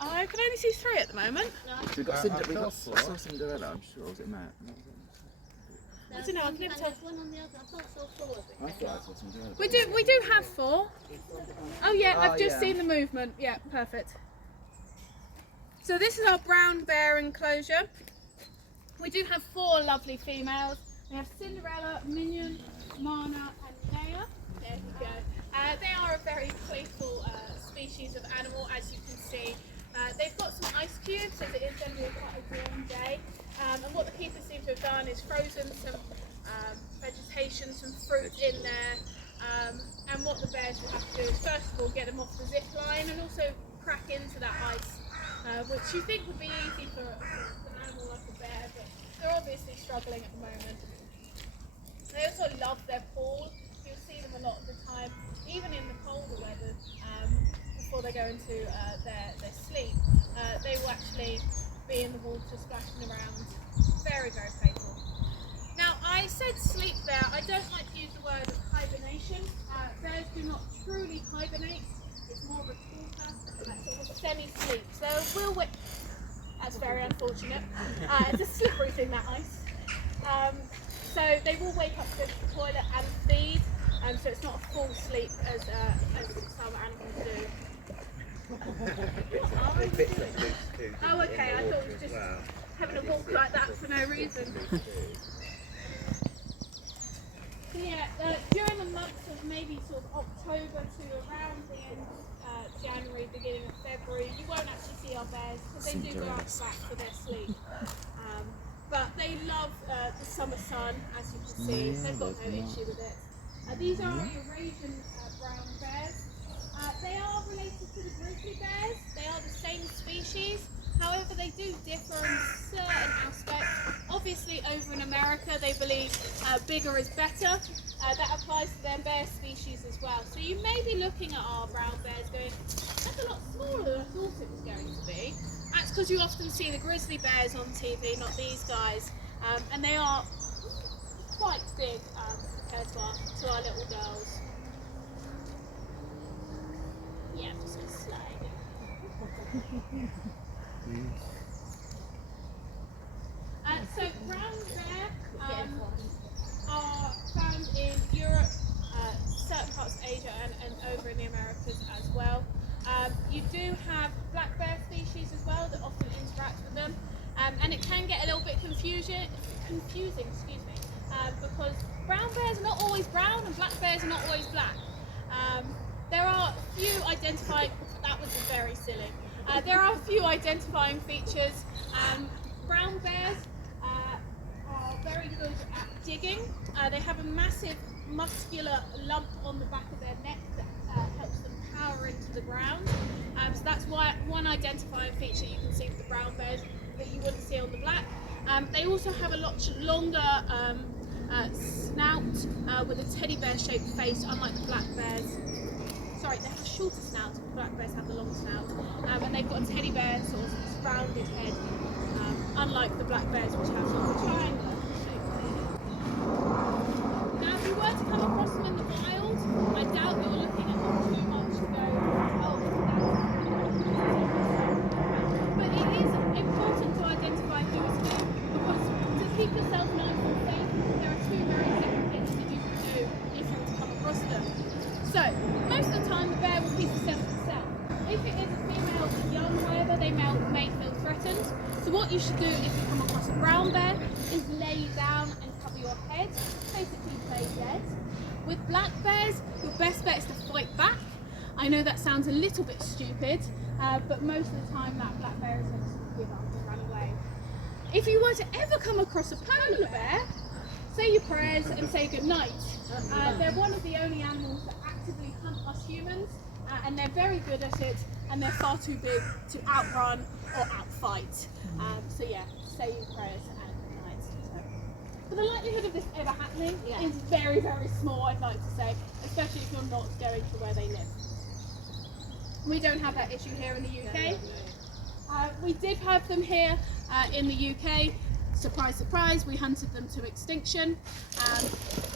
I can only see 3 at the moment. We got Cinderella, I'm sure. Was it Matt? I don't know, I can never tell. One on the other. I thought I saw 4 of it. I thought I saw Cinderella. We do have 4. Oh yeah, I've just seen the movement. Yeah, perfect. So this is our brown bear enclosure. We do have 4 lovely females. We have Cinderella, Minion, Mana and Naya. There you go. They are a very playful species of animal, as you can see. They've got some ice cubes, as it is going to be quite a warm day. And what the keepers seem to have done is frozen some vegetation, some fruit in there. And what the bears will have to do is first of all get them off the zip line and also crack into that ice, which you think would be easy for an animal like a bear, but they're obviously struggling at the moment. They also love their pool. You'll see them a lot of the time, even in the colder weather, before they go into their sleep. They will actually be in the water splashing around. Very, very playful. Now, I said sleep there. I don't like to use the word hibernation. Bears do not truly hibernate. It's more of a torpor, sort of semi-sleep. So we'll wait. That's very unfortunate. It's a slippery thing, that ice. So they will wake up to go to the toilet and feed. So it's not a full sleep as some animals do. Oh, okay. I thought it was just having a walk like that for no reason. So yeah, during the months of maybe sort of October to around the end of January, beginning of February, you won't actually see our bears because they do go out back for their sleep. But they love the summer sun, as you can see. They've got no issue with it. These are Eurasian brown bears. They are related to the grizzly bears. They are the same species. However, they do differ in certain aspects. Obviously, over in America, they believe bigger is better. That applies to their bear species as well. So you may be looking at our brown bears going, that's a lot smaller than I thought it was going to be. That's because you often see the grizzly bears on TV, not these guys. And they are quite big compared to our little girls. Yeah, just a slide. So brown bear are found in Europe, certain parts of Asia and over in the Americas as well. You do have black bear species as well that often interact with them, and it can get a little bit confusing, because brown bears are not always brown and black bears are not always black. There are a few identifying, that was very silly. There are a few identifying features. Brown bears are very good at digging. They have a massive muscular lump on the back of their neck that helps them power into the ground. So that's why one identifying feature you can see with the brown bears that you wouldn't see on the black. They also have a lot longer snout with a teddy bear shaped face, unlike the black bears. Sorry, they have a shorter snout, black bears have the long snout, and they've got a teddy bear sort of rounded head, unlike the black bears which have sort of a triangular shape. Now if you were to come across them in the wild, I doubt you're looking at them too much to go, oh, but it is important to identify who is who, because to keep yourself nice and safe, there are 2 very simple things that you can do if you were to come across them. So, most of the time the bear will keep himself to himself. If it is a female and young, however, they may feel threatened. So what you should do if you come across a brown bear is lay down and cover your head, basically play dead. With black bears, your best bet is to fight back. I know that sounds a little bit stupid, but most of the time that black bear is going to give up and run away. If you were to ever come across a polar bear, say your prayers and say goodnight. They're one of the only animals that actively hunt us humans, and they're very good at it, and they're far too big to outrun or outfight. So yeah, say your prayers and goodnight. But the likelihood of this ever happening is very, very small, I'd like to say, especially if you're not going to where they live. We don't have that issue here in the UK. We did have them here in the UK. Surprise, surprise, we hunted them to extinction.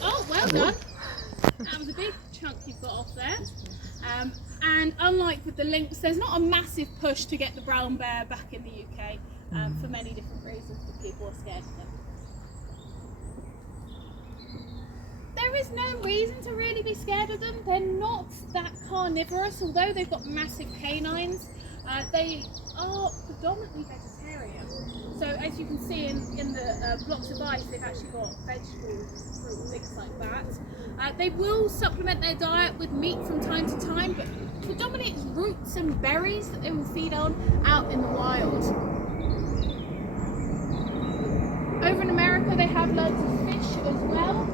Oh, well done. That was a big chunk you've got off there. And unlike with the lynx, there's not a massive push to get the brown bear back in the UK for many different reasons, but people are scared of them. There is no reason to really be scared of them. They're not that carnivorous, although they've got massive canines. They are predominantly vegetarian. So as you can see in the blocks of ice, they've actually got vegetables, fruit, things like that. They will supplement their diet with meat from time to time, but predominantly it's roots and berries that they will feed on out in the wild. Over in America, they have loads of fish as well.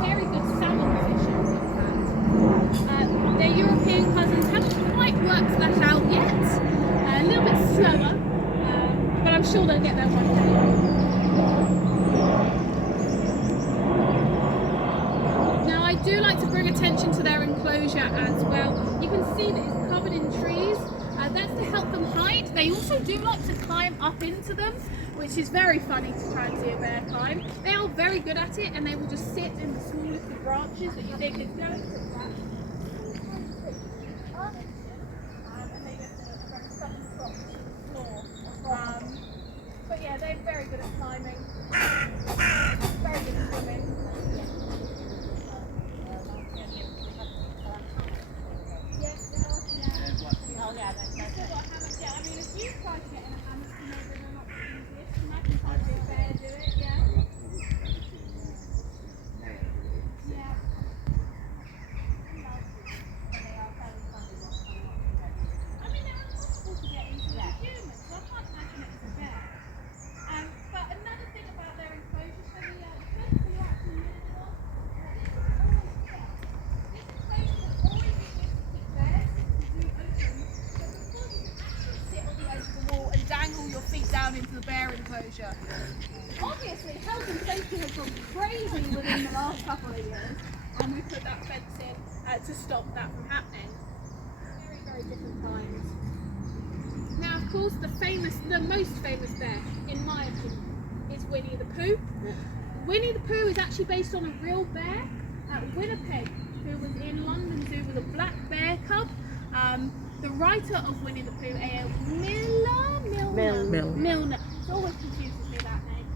Very good salmon fishers, in fact. Their European cousins haven't quite worked that out yet. A little bit slower, but I'm sure they'll get there one day. Now, I do like to bring attention to their enclosure as well. You can see that it's covered in trees. That's to help them hide. They also do like to climb up into them, which is very funny to try and see a bear climb. They are very good at it, and they will just sit in the smallest of branches that you think is going to crash. And they just a very sudden drop to the floor. But yeah, they're very good at climbing. Very good at swimming. If you try to get in a hammock, maybe they're not the easiest. Imagine trying to see a bear do it, yeah? Yeah. I mean, they're impossible to get into as a human, so I can't imagine it as a bear. But another thing about their enclosure, so the fence that you're actually living on, this is always there. This enclosure has always been used to keep bears, to do open, but before you can actually sit on the edge of the wall and dangle your feet down into the bear enclosure. Obviously, health and safety has gone crazy within the last couple of years, and we put that fence in to stop that from happening. Very, very different times. Now, of course, the most famous bear, in my opinion, is Winnie the Pooh. Winnie the Pooh is actually based on a real bear at Winnipeg, who was in London Zoo with a black bear cub. The writer of Winnie the Pooh, Milner, it always confuses me, that name.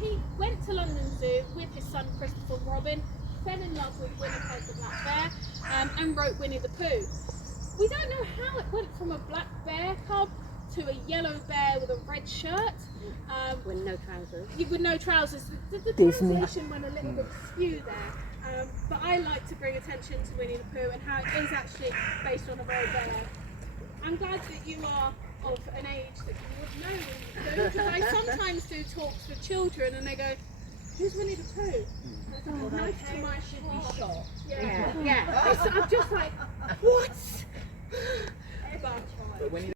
He went to London Zoo with his son Christopher Robin, fell in love with Winnipeg the black bear, and wrote Winnie the Pooh. We don't know how it went from a black bear cub to a yellow bear with a red shirt. With no trousers. With no trousers. The translation went a little bit skew there. But I like to bring attention to Winnie the Pooh and how it is actually based on a real bear. I'm glad that you are of an age that you would know Winnie the Pooh, because I sometimes do talks with children and they go, "Who's Winnie the Pooh?" And it's like, "Knife to my heart." Shot. Yeah. I'm just like, what? But when you